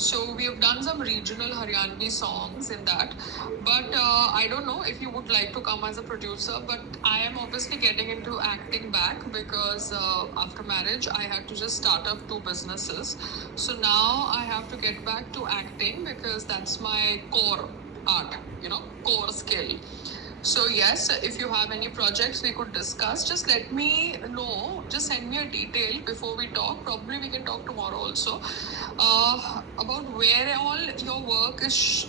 So we have done some regional Haryanvi songs in that, but I don't know if you would like to come as a producer. But I am obviously getting into acting back because after marriage I had to just start up two businesses. So now I have to get back to acting because that's my core art, core skill. So yes, if you have any projects we could discuss, just let me know. Just send me a detail before we talk. Probably we can talk tomorrow also about where all your work is,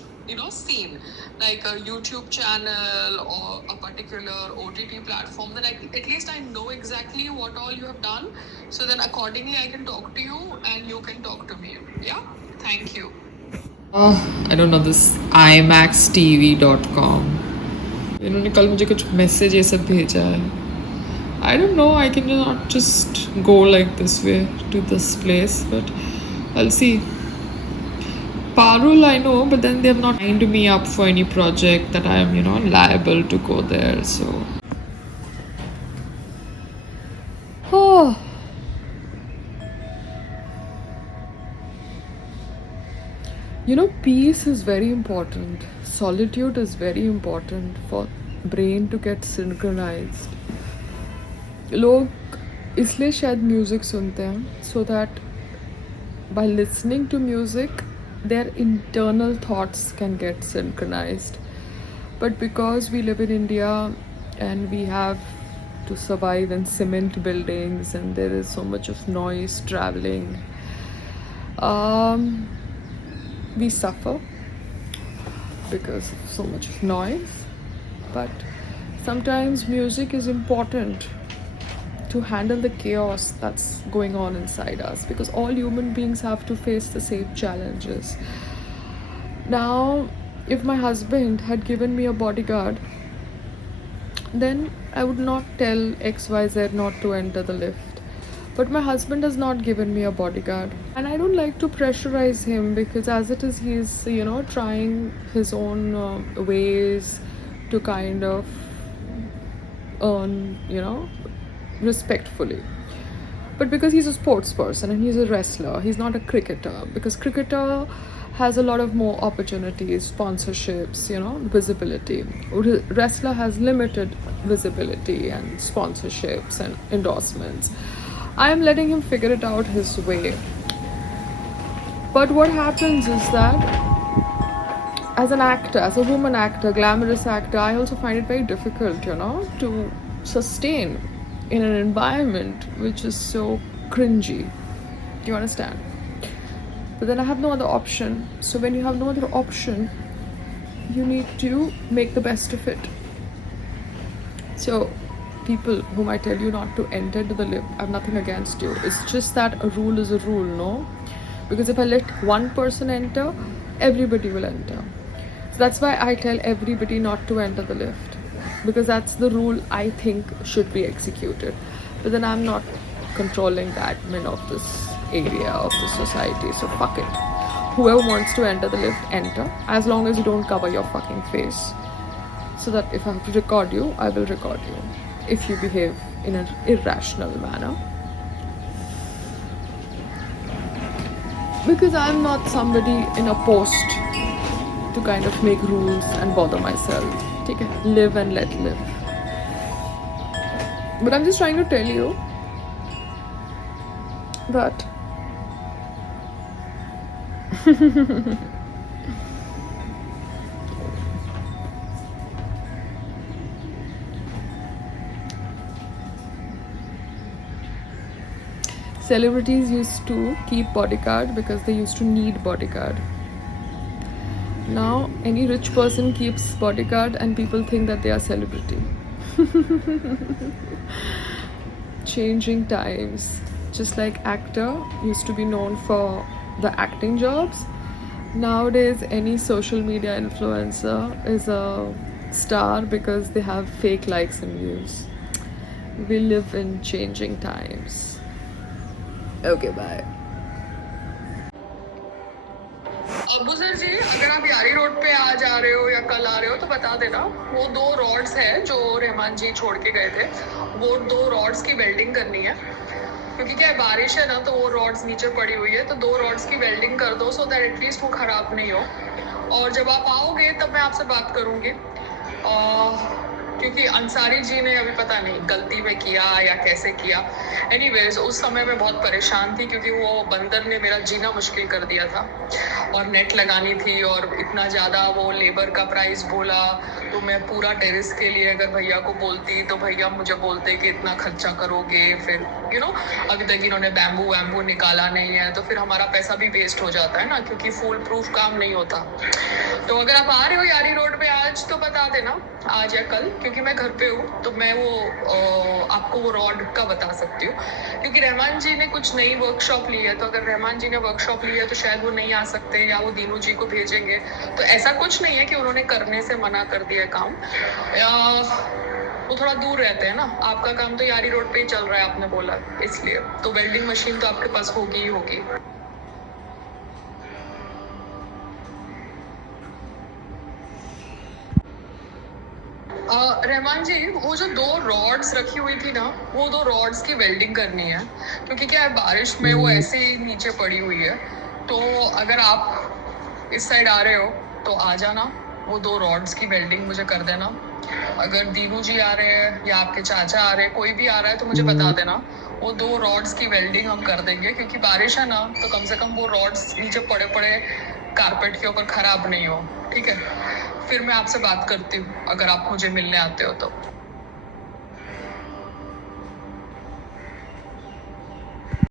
seen, like a YouTube channel or a particular OTT platform. Then at least I know exactly what all you have done. So then accordingly I can talk to you and you can talk to me. Yeah. Thank you. I don't know this imaxtv.com. इन्होंने कल मुझे कुछ message ये सब भेजा है. I don't know, I can not just go like this way to this place, but I'll see. Parul I know, but then they have not signed me up for any project that I am, liable to go there, so. Oh. Peace is very important. Solitude is very important for brain to get synchronized. लोग इसलिए शायद music सुनते हैं so that by listening to music their internal thoughts can get synchronized. But because we live in India and we have to survive in cement buildings and there is so much of noise traveling, we suffer because of so much of noise. But sometimes music is important to handle the chaos that's going on inside us, because all human beings have to face the same challenges. Now, if my husband had given me a bodyguard, then I would not tell XYZ not to enter the lift. But my husband has not given me a bodyguard, and I don't like to pressurize him, because as it is, he's trying his own ways to kind of earn respectfully. But because he's a sports person and he's a wrestler, he's not a cricketer, because cricketer has a lot of more opportunities, sponsorships, visibility. Wrestler has limited visibility and sponsorships and endorsements. I am letting him figure it out his way. But what happens is that as an actor, as a woman actor, glamorous actor, I also find it very difficult, to sustain in an environment which is so cringy. Do you understand? But then I have no other option. So when you have no other option, you need to make the best of it. So people whom I tell you not to enter to the lift, I have nothing against you. It's just that a rule is a rule, no? Because if I let one person enter, everybody will enter. So that's why I tell everybody not to enter the lift, because that's the rule I think should be executed. But then I'm not controlling the admin of this area, of the society, so fuck it. Whoever wants to enter the lift, enter, as long as you don't cover your fucking face, so that if I have to record you, I will record you if you behave in an irrational manner. Because I'm not somebody in a post to kind of make rules and bother myself. Take it, live and let live. But I'm just trying to tell you that celebrities used to keep bodyguard because they used to need bodyguard. Now any rich person keeps bodyguard and people think that they are celebrity. Changing times. Just like actor used to be known for the acting jobs, nowadays any social media influencer is a star because they have fake likes and views. We live in changing times. Okay, bye. Abu sir ji, अगर आप यारी road पे आ जा रहे हो या कल आ रहे हो तो बता देना. वो 2 रॉड्स है जो रहमान जी छोड़ के गए थे, वो 2 रॉड्स की वेल्डिंग करनी है. क्योंकि क्या है, बारिश है ना, तो वो रॉड्स नीचे पड़ी हुई है, तो 2 रॉड्स की वेल्डिंग कर दो सो दैट एटलीस्ट वो खराब नहीं हो। और जब आप आओगे तब मैं आपसे बात करूंगी, क्योंकि अंसारी जी ने अभी पता नहीं गलती में किया या कैसे किया। एनीवेज उस समय मैं बहुत परेशान थी क्योंकि वो बंदर ने मेरा जीना मुश्किल कर दिया था, और नेट लगानी थी और इतना ज़्यादा वो लेबर का प्राइस बोला। तो मैं पूरा टेरेस के लिए अगर भैया को बोलती तो भैया मुझे बोलते कि इतना खर्चा करोगे, फिर अभी तक इन्होंने बैम्बू वैम्बू निकाला नहीं है, तो फिर हमारा पैसा भी वेस्ट हो जाता है ना, क्योंकि फुल प्रूफ काम नहीं होता। तो अगर आप आ रहे हो यारी रोड पे आज तो बता देना, आज या कल, क्योंकि मैं घर पे हूँ, तो मैं वो आपको वो रॉड का बता सकती हूँ। क्योंकि रहमान जी ने कुछ नई वर्कशॉप ली है, तो अगर रहमान जी ने वर्कशॉप ली है तो शायद वो नहीं आ सकते, या वो दीनू जी को भेजेंगे। तो ऐसा कुछ नहीं है कि उन्होंने करने से मना कर दिया काम, वो थोड़ा दूर रहते हैं ना। आपका काम तो यारी रोड पे ही चल रहा है, आपने बोला, इसलिए तो वेल्डिंग मशीन तो आपके पास होगी ही होगी। रहमान जी, वो जो 2 रॉड्स रखी हुई थी ना, वो 2 रॉड्स की वेल्डिंग करनी है, क्योंकि क्या है, बारिश में वो ऐसे ही नीचे पड़ी हुई है। तो अगर आप इस साइड आ रहे हो तो आ जाना, वो 2 रॉड्स की वेल्डिंग मुझे कर देना। अगर दीनू जी आ रहे हैं या आपके चाचा आ रहे हैं, कोई भी आ रहा है, तो मुझे बता देना, वो 2 रॉड्स की वेल्डिंग हम कर देंगे। क्योंकि बारिश है ना, तो कम से कम वो रॉड्स नीचे पड़े पड़े कारपेट के ऊपर खराब नहीं हो। ठीक है, फिर मैं आपसे बात करती हूँ अगर आप मुझे मिलने आते हो तो।